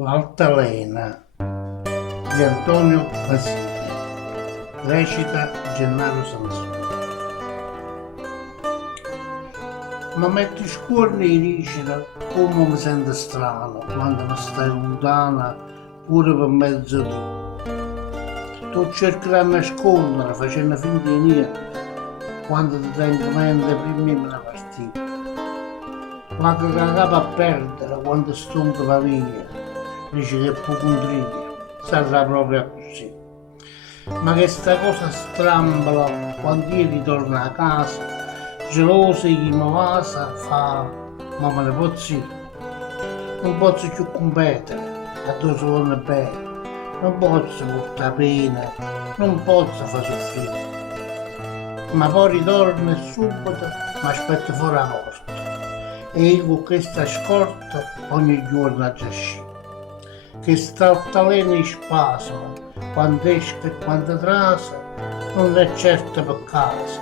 L'altalena di Antonio Basile, recita Gennaro Sansone. Ma mentre scorri diceva come mi sento strano quando mi stai lontana pure per mezzo di. Tu cercherai di nascondere facendo finta di niente quando ti tengo in mente prima di partita. Ma che capo a perdere quando stonco va via, dice che può contriglia, sarà proprio così. Ma che sta cosa strambala quando io ritorno a casa, gelosa chi mi vasa fa, ma me ne posso dire, non posso più competere, a due sono bene, non posso portare pena, non posso far soffrire. Ma poi ritorno e subito mi aspetto fuori la porta e io con questa scorta ogni giorno a giacere. Che sta altalena in spasimo, quando esce e quando trasa, non è certo per casa.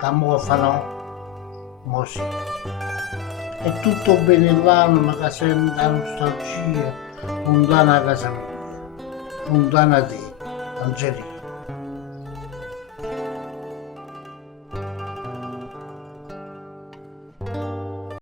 Che mo farò? Mo sì. È tutto bene l'anima che sente la nostalgia, lontana a casa mia, lontana da te, Angelina.